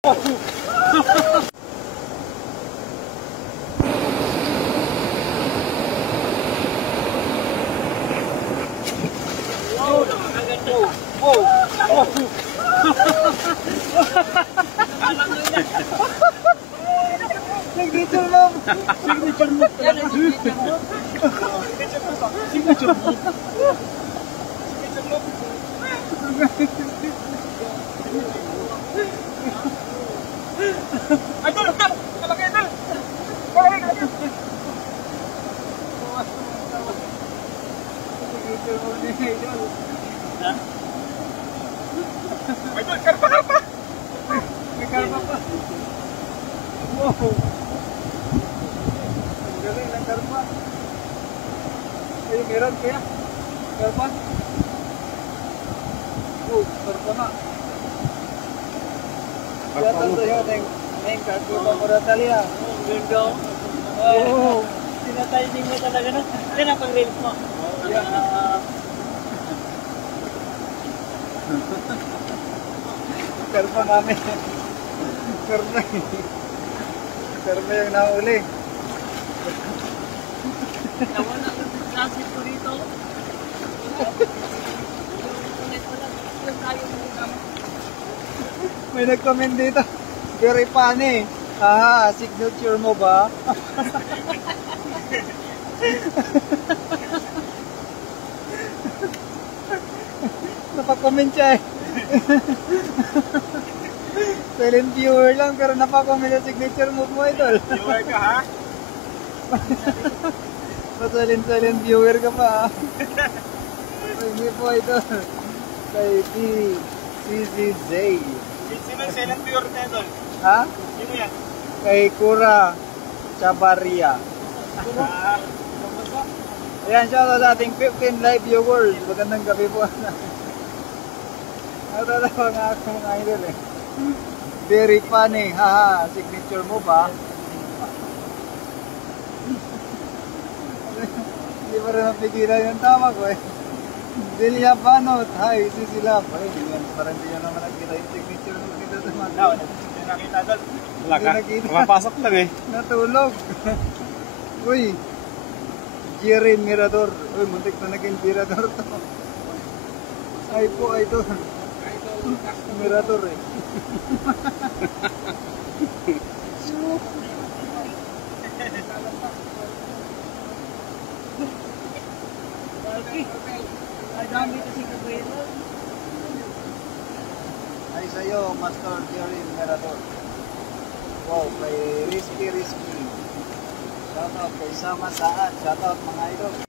Signature mo. Signature mo. Signature mo. Idol, kalaki idol. Signature mo ni idol. Idol, karpa. May karpa pa. Wow. Ang galing ng karpa. Ay, meron kaya? Karpa? Oh, karpa na. Yata sa'yo, neng karpa pa mura talia. Oh, ganda. Oh. Tinatizing mo talaga na. Yan ang pang-reels mo. Karpa namin. Karpa. Karpa yung nahuli. Nawala ko sa classic ko dito. May nag-comment dito. Very funny. Aha, signature mo ba? Napakomment siya eh. Silent viewer lang pero napakomment sa signature mo mo idol. Viewer ka ha? Silent viewer ka pa ha. Hindi po idol. Kay CCJ. Sino yung silent viewer na idol? Ha? Sino yan? Kay Kura Chabaria. Ayan, shoutout sa ating 15 live viewers. Magandang gabi po. Natatawa nga ako mga idol eh. Very funny. Haha, signature mo ba? Hindi pa rin napigilan yung tama ko eh. Delia Banot. Hi, Sisilap. Ay, parang hindi nyo naman nakita yung signature mo dito sa mga. Hindi nakita idol. Wala ka. Mapasok lang eh. Natulog. Uy. Jiren Mirador. Uy, muntik na naging Mirador to. Ay po, idol. Mirador eh. Ay, dami kasi kabuelo. Ay sa'yo, Master Jiren Mirador. Wow, kay Risky. Shoutout kay Sama Saan. Shoutout mga idol.